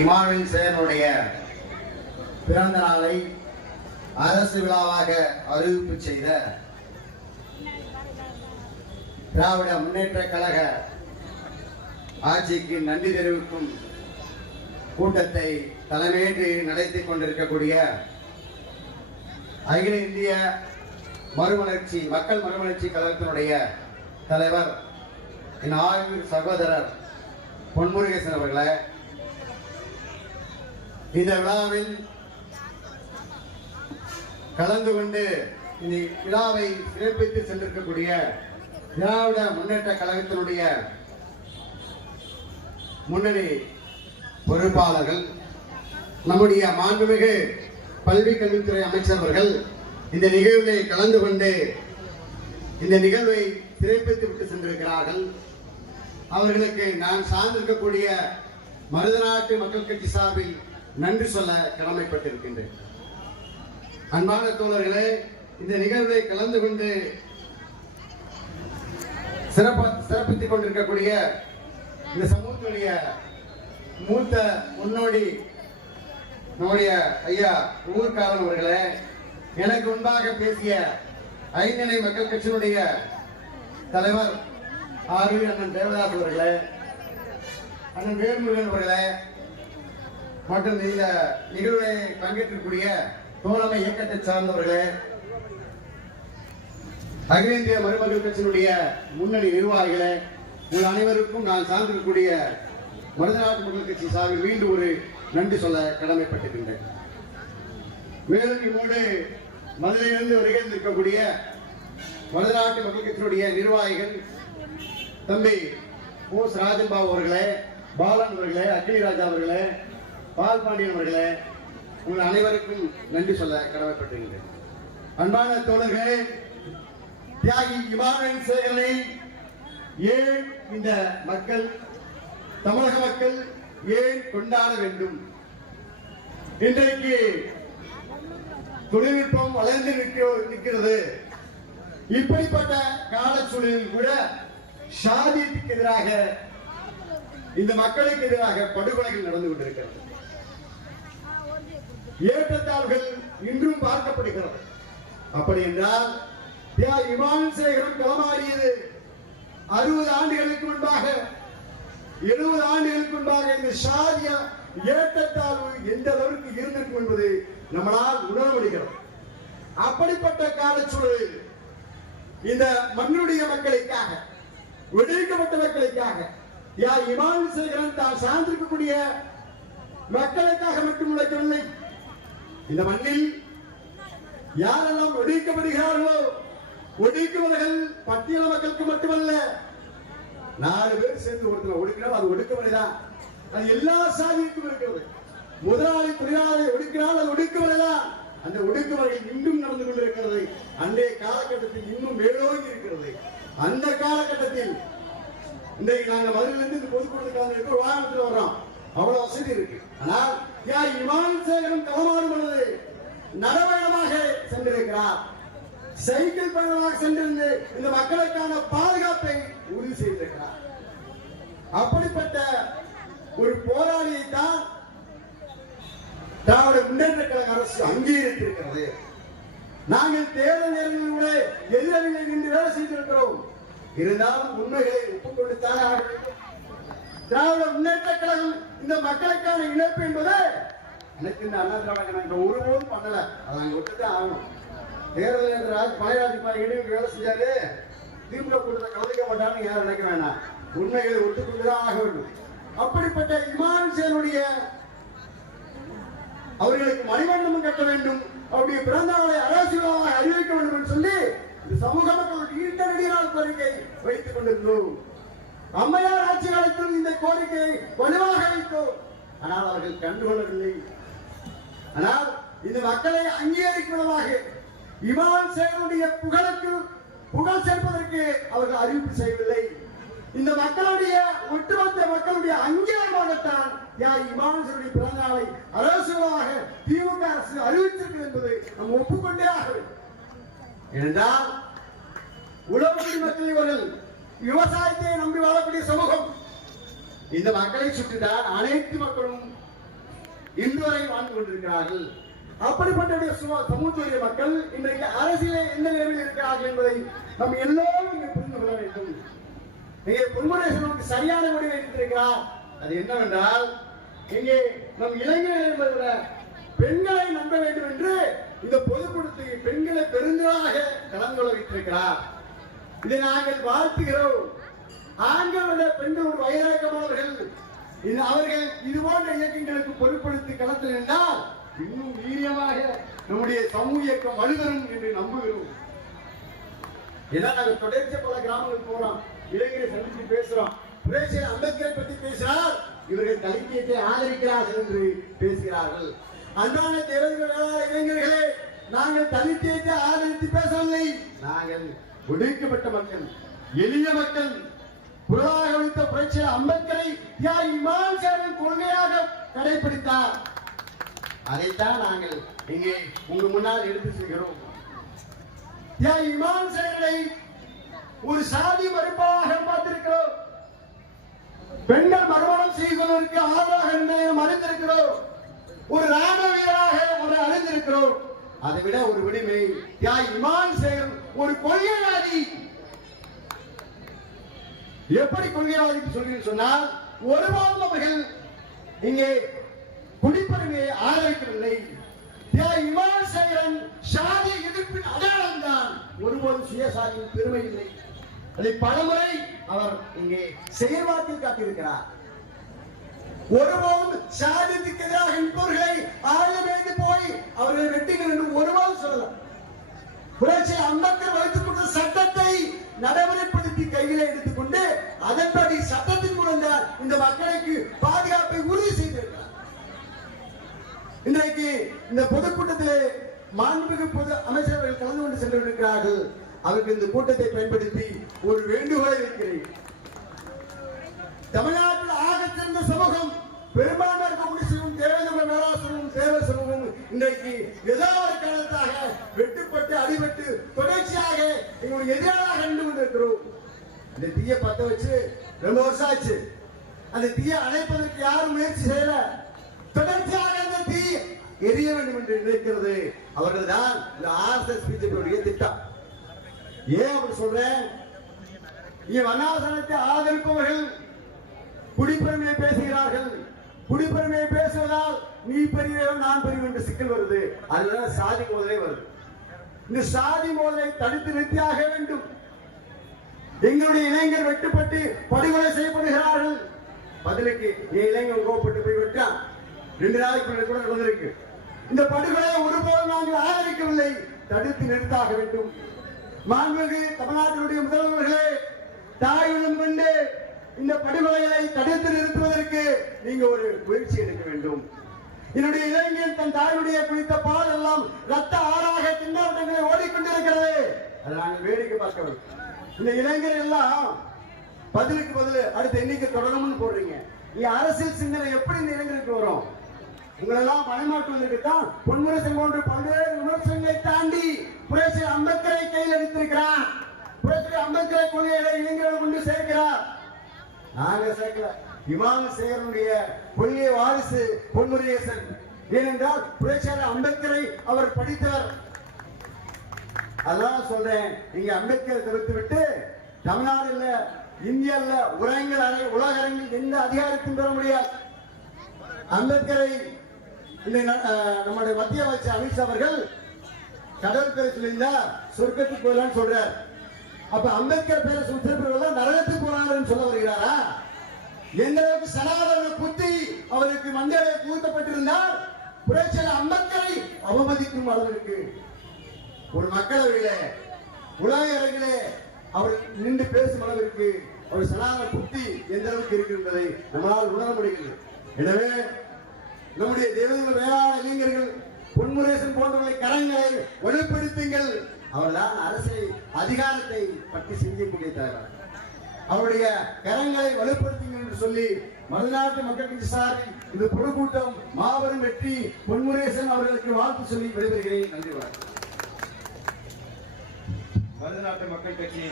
Emmanuel சேகரனுடைய பிறந்த நாளை அரசு விழாவாக அறிவிப்பு செய்த திராவிட முன்னேற்ற கழக ஆட்சிக்கு நன்றி தெரிவிக்கும் கூட்டத்தை தலைமையேற்று நடத்தி கொண்டிருக்கக்கூடிய அகில இந்திய மக்கள் மறுமலர்ச்சி கழகத்தினுடைய தலைவர் என் ஆய்வு சகோதரர் பொன்முருகேசன் அவர்களே, இந்த விழாவில் கலந்து கொண்டு இந்த விழாவை சிறப்பித்து சென்றிருக்கக்கூடிய திராவிட முன்னேற்ற கழகத்தினுடைய முன்னணி பொறுப்பாளர்கள், நம்முடைய மாண்புமிகு பல்வி கல்வித்துறை அமைச்சர் அவர்கள் இந்த நிகழ்வை கலந்து கொண்டு இந்த நிகழ்வை சிறப்பித்து விட்டு சென்றிருக்கிறார்கள். அவர்களுக்கு நான் சார்ந்திருக்கக்கூடிய மருதநாட்டு மக்கள் கட்சி சார்பில் நன்றி சொல்ல கடமைப்பட்டிருக்கின்றேன். அன்பான தோழர்களே, இந்த நிகழ்வை கலந்து கொண்டு சிறப்பித்துக் கொண்டிருக்கக்கூடிய இந்த சமூகத்துடைய மூத்த முன்னோடி நம்முடைய ஐயா ஊர்காரன் அவர்களே, எனக்கு முன்பாக பேசிய ஐந்தணை மக்கள் கட்சியினுடைய தலைவர் ஆர்வி அண்ணன் தேவதாஸ் அவர்களே, அண்ணன் வேல்முருகன் அவர்களே, மற்றும் இந்த நிகழ்வை பங்கேற்றக்கூடிய தோழமை இயக்கத்தை சார்ந்தவர்களே, அகில இந்திய மருமகள் கட்சியினுடைய முன்னணி நிர்வாகிகளே, உங்கள் அனைவருக்கும் நான் சார்ந்திருக்கக்கூடிய மருதநாட்டு மக்கள் கட்சி சார்பில் மீண்டும் ஒரு நன்றி சொல்ல கடமைப்பட்டிருக்கின்றேன். மேலும் இம்மோடு மதுரையிலிருந்து வருகை இருக்கக்கூடிய மருதநாட்டு மக்கள் கட்சியினுடைய நிர்வாகிகள் தம்பி போஸ் ராஜன் பாபு அவர்களே, பாலன் அவர்களே, அக்னி ராஜா அவர்களே, பால் பாண்டியன் அவர்களே, உங்கள் அனைவருக்கும் நன்றி சொல்ல கடமைப்பட்டிருக்கின்றேன். அன்பான தோழர்களே, தியாகி இமானுவேல் சேகரனை ஏன் இந்த மக்கள், தமிழக மக்கள் ஏன் கொண்டாட வேண்டும்? இன்றைக்கு தொழில்நுட்பம் வளர்ந்து நிற்கிறது. இப்படிப்பட்ட கால சூழலில் கூட சாதிக்கு எதிராக, இந்த மக்களுக்கு எதிராக படுகொலைகள் நடந்து கொண்டிருக்கிறது. ஏற்றத்தாழ்வுகள் இன்றும் பார்க்கப்படுகிறது. அப்படி என்றால் இமானுவேல் சேகரன் களமாடியது 60 ஆண்டுகளுக்கு முன்பாக, 70 ஆண்டுகளுக்கு முன்பாக இந்த சாதிய ஏற்றத்தாழ்வு எந்த அளவுக்கு இருந்திருக்கும் என்பது நம்மளால் உணர முடிகிறது. அப்படிப்பட்ட காலச்சூழலில் இந்த மண்ணுடைய மக்களுக்காக, விடுவிக்கப்பட்ட மக்களுக்காக இமானுவேல் சேகரன் தான் சார்ந்திருக்கக்கூடிய மக்களுக்காக மட்டும் உழைக்கவில்லை. இந்த மண்ணில் யாரெல்லாம் ஒடுக்கப்படுகிறார்களோ, ஒடுக்குவர்கள் பட்டியல மக்களுக்கு மட்டுமல்ல, 4 பேர் சேர்ந்து ஒருத்தர் ஒடுக்கினால் அது ஒடுக்குவதுதான். அது எல்லா சாதிக்கும் இருக்கிறது. முதலாளி தொழிலாளரை ஒடுக்கினால் அது ஒடுக்குவதுதான். அந்த ஒடுக்குவர்கள் இன்னும் நடந்து கொண்டிருக்கிறது. அன்றைய காலகட்டத்தில் இன்னும் மேலோங்கி இருக்கிறது. அந்த காலகட்டத்தில் இன்றைக்கு நாங்கள் மதுரையிலிருந்து இந்த பொதுக்கூட்டத்துக்கு ஒரு வாகனத்தில் வர்றோம், அவ்வளவு வசதி இருக்கு. ஆனால் இமானுவேல் சேகரன் களமாடும் பொழுது நடவடிக்கையாக சென்றிருக்கிறார். சைக்கிள் பயணமாக சென்றிருந்து இந்த மக்களுக்கான பாதுகாப்பை உறுதி செய்திருக்கிறார். அப்படிப்பட்ட ஒரு போராளியை தான் திராவிட முன்னேற்ற கழக அரசு அங்கீகரித்திருக்கிறது. நாங்கள் தேர்தல் நேரங்களில் எதிரணிகளை நின்று வேலை செய்திருக்கிறோம். இருந்தாலும் உண்மைகளை ஒப்புக்கொண்டுத்தான் திராவிட முன்னேற்ற கழகம் இந்த மக்களுக்கான இழப்பு என்பது எனக்கு இந்த அண்ணா திராவிட கழகம் ஒருபோதும் பண்ணல. அதை நாங்கள் விட்டுதான் ஆகணும். தேர்தல் என்ற பழைய வேலை செஞ்சாரு, திமுக கூட்டத்தை கவனிக்க மாட்டான்னு யாரும் நினைக்க வேண்டாம். உண்மைகளை ஒத்துக்கொண்டுதான் ஆக வேண்டும். அப்படிப்பட்ட இமானுவேல் சேகரனுடைய அவர்களுக்கு மணிமண்டபம் கட்ட வேண்டும், அவருடைய பிறந்த நாளை அரசியலாக அறிவிக்க வேண்டும் என்று சொல்லி இந்த சமூக மக்களுக்கு நீண்ட நெடியால் கோரிக்கை வைத்துக் கொண்டிருந்தோம். அம்மையார் ஆட்சி காலத்தில் இந்த கோரிக்கையை வலுவாக வைத்தோம். ஆனால் அவர்கள் கண்டுகொள்ளவில்லை. ஆனால் இந்த மக்களை அங்கீகரிக்கும் விதமாக இமானுவேல் சேகரனுடைய புகழுக்கு புகழ் சேர்ப்பதற்கு அவர்கள் அறிவிப்பு செய்யவில்லை. இந்த மக்களுடைய ஒட்டுமொத்த மக்களுடைய அங்கீகாரமாகத்தான் இமானுவேல் சேகரனுடைய பிறந்த நாளை அரசுகளாக திமுக அரசு அறிவித்திருக்கிறது என்பதை நாம் ஒப்புக்கொண்டே ஆக வேண்டும். ஏனென்றால் உழவுக்குடி மக்கள் இவர்கள் விவசாயத்தை நம்பி வாழக்கூடிய சமூகம். இந்த மக்களை சுற்றிதான் அனைத்து மக்களும் இன்று வரை வாழ்ந்து கொண்டிருக்கிறார்கள். அப்படிப்பட்ட சமூகத்துடைய மக்கள் இன்றைக்கு அரசியலே எந்த நிலையில் இருக்கிறார்கள் என்பதை நாம் எல்லோரும் இங்கே புரிந்து கொள்ள வேண்டும். பொன்முருகேசனுக்கு சரியான முடிவை எடுத்திருக்கிறார். அது என்னவென்றால், இங்கே நம் இளைஞர்கள் என்பதை விட பெண்களை நம்ப வேண்டும் என்று இந்த பொதுக்கூட்டத்தில் பெண்களை பெருந்தலாக கலந்து கொள்ள வைத்திருக்கிறார். இதை நாங்கள் வாழ்த்துகிறோம். ஆண்கள் பெண்கள் வைராக்கமானவர்கள் அவர்கள் இது போன்ற இயக்கங்களுக்கு பொருட்படுத்தி களத்தில் நின்றால் இன்னும் வீரியமாக நம்முடைய சமூக இயக்கம் வலுவரும் என்று நம்புகிறோம். ஏன்னா நாங்கள் தொடர்ச்சி பல கிராமங்கள் போறோம், இளைஞரை சந்தித்து பேசுறோம். புரட்சியாளர் அம்பேத்கரை பற்றி பேசினார், இவர்கள் கல்வியத்தை ஆதரிக்கிறார்கள் என்று பேசுகிறார்கள். அன்றாட தேவர்களான இளைஞர்களே, நாங்கள் தலித்தியத்தை ஆதரித்து பேசவில்லை. நாங்கள் ஒடுக்கப்பட்ட மக்கள், எளிய மக்கள். புகழாக ஒழித்த புரட்சியாளர் அம்பேத்கரை இமான் சேரன் கொள்கையாக கடைபிடித்தார். அதைத்தான் நாங்கள் இங்கே உங்க முன்னால் எடுத்து செல்கிறோம். இமான் சேரனை ஒரு சாதி மறுப்பாக பார்த்திருக்கிறோம். பெண்கள் மறுமணம் செய்வதற்கு ஆதரவாக அறிந்திருக்கிறோம். ஒரு ராணுவ வீரராக அவரை அறிந்திருக்கிறோம். அதை விட ஒரு விடுமை, இமான் சேரன் ஒரு கொள்கைவாதி. எப்படி கொள்கைவாதி சொல்லி சொன்னால், ஒருபோதும் அவர்கள் இங்கே குடிப்பெருமையை ஆதரிக்கவில்லை. இமான் சேரன் சாதி எதிர்ப்பின் அடையாளம் தான், ஒருபோதும் சுயசாதியின் பெருமை இல்லை. அதை பலமுறை அவர் இங்கே செயல்பாட்டில் காட்டியிருக்கிறார். ஒருபோதும் சாதியத்துக்கு எதிராக இருப்பவர்களை ஆயுதமேந்து போய் அவர்களை வெட்டுங்கள் என்று ஒருபோதும் சொல்லலாம். புரட்சியாளர் அம்பேத்கர் வைத்துக் கொண்ட சட்டத்தை நடைமுறைப்படுத்தி கையிலே எடுத்துக்கொண்டு அதன்படி சட்டத்தின் மூலம் தான் இந்த மக்களுக்கு பாதுகாப்பை உறுதி செய்திருக்கிறார். இன்றைக்கு இந்த பொதுக்கூட்டத்தில் மாண்புமிகு பொது அமைச்சர்கள் கலந்து கொண்டு சென்றிருக்கிறார்கள். அவருக்கு இந்த கூட்டத்தை பயன்படுத்தி ஒரு வேண்டுகோளை வைக்கிறேன். தமிழ்நாட்டில் ஆக சிறந்த சமூகம் பெரும்பான்மை இருக்கக்கூடிய தேவேந்திர மேலாசனமும் தேவ சமூகம் இன்றைக்கு ஏதோ ஒரு காலத்தாக வெட்டுப்பட்டு அடிபட்டு தொடர்ச்சியாக எங்களுடைய எதிராக கண்டு கொண்டிருக்கிறோம். இந்த தீய பத்த வச்சு 2 வருஷம் ஆச்சு. அந்த தீயை அணைப்பதற்கு யாரும் முயற்சி செய்யல. தொடர்ச்சியாக அந்த தீ எரிய வேண்டும் என்று நினைக்கிறது அவர்கள் தான் இந்த RSS பிஜேபியுடைய திட்டம். ஏன் அப்படி சொல்றேன்? இங்க வண்ணாசனத்தை ஆதரிப்பவர்கள் குடிப்பெருமையை பேசுகிறார்கள். குடிப்பெருமையை பேசுவதால் நீ பெரியவன் நான் பெரியவன் என்று சிக்கல் வருது. அதுதான் சாதி மோதலே வருது. இந்த சாதி மோதலை தடுத்து நிறுத்தியாக வேண்டும். எங்களுடைய இளைஞர் வெட்டுப்பட்டு படுகொலை செய்யப்படுகிறார்கள். பதிலுக்கு இளைஞர் கோப்பட்டு போய் வெட்டான் 2 நாளைக்கு கூட நடந்திருக்கு. இந்த படுகொலை ஒருபோதும் நாங்கள் ஆதரிக்கவில்லை. தடுத்து நிறுத்தாக வேண்டும். மாண்புமிகு தமிழ்நாட்டினுடைய முதல்வர்களே, தாயுடன் கொண்டு இந்த படுகொலைகளை தடுத்து நிறுத்துவதற்கு நீங்க ஒரு முயற்சி எடுக்க வேண்டும். என்னுடைய இளைஞன் தன் தாயுடைய குடித்த பால் எல்லாம் ரத்த ஆறாக திண்டாட்டங்களை ஓடிக்கொண்டிருக்கிறது. அதை நாங்கள் வேடிக்கை பார்க்க வேண்டும். இந்த இளைஞர்கள் எல்லாம் பதிலுக்கு பதில் அடுத்த எண்ணிக்கை தொடரணும்னு போடுறீங்க. நீ அரசியல் சிந்தனை எப்படி இந்த இளைஞருக்கு வரும்? உங்களெல்லாம் மனமாற்றுவதற்கு தான் பொன்முருகேசன் போன்ற பல்வேறு விமர்சனங்களை தாண்டி புரட்சியாளர் அம்பேத்கரை கையில் எடுத்திருக்கிறார். புரட்சியாளர் அம்பேத்கரை கொள்கைகளை இளைஞர்கள் கொண்டு சேர்க்கிறார். நாங்க சேர்க்கல. இமான் சேரனுடைய கொள்கை வாரிசு பொன்முருகேசன். ஏனென்றால் புரட்சியாளர் அம்பேத்கரை அவர் படித்தவர். அதான் சொல்றேன். நீங்க அம்பேத்கரை தவிர்த்து விட்டு தமிழ்நாடு இல்ல, இந்தியா இல்ல, உலக அரங்கில் எந்த அதிகாரத்தையும் பெற முடியாது. அம்பேத்கரை நம்முடைய மத்திய அமைச்சர் அமித்ஷா அவர்கள் கடவுள் பேரை சொல்லியிருந்தா சொர்க்கத்துக்கு போகலான்னு சொல்றார். அப்ப அம்பேத்கர் பேரை சொல்லிருப்பவர்கள் நரகத்துக்கு போறாங்கன்னு சொல்ல வருகிறாரா? எந்த அளவுக்கு சனாதன புத்தி அவருக்கு மண்டையிலே புகுத்தப்பட்டிருந்தால் புரட்சியாளர் அம்பேத்கரை அவமதிக்கும் அளவிற்கு ஒரு மக்களவையில உலக அரங்கிலே அவர் நின்று பேசும் அளவிற்கு அவர் சனாதன புத்தி எந்த அளவுக்கு இருக்கு என்பதை நம்மளால் உணர முடிகிறது. எனவே நம்முடைய தேவேந்திர வேளாண் இளைஞர்கள் பொன்முருகேசன் போன்றவர்களை கரங்களை வலுப்படுத்துங்கள். அவர்தான் அரசியல் அதிகாரத்தை பற்றி சிந்திக்கக்கூடிய தலைவர். அவருடைய கரங்களை வலுப்படுத்துங்கள் என்று சொல்லி மருநாட்டு மக்கள் கட்சி சார்பில் இந்த பொதுக்கூட்டம் மாபெரும் வெற்றி. பொன்முருகேசன் அவர்களுக்கு வாழ்த்து சொல்லி விடைபெறுகிறேன். நன்றி. வணக்கம். மருநாட்டு மக்கள் கட்சி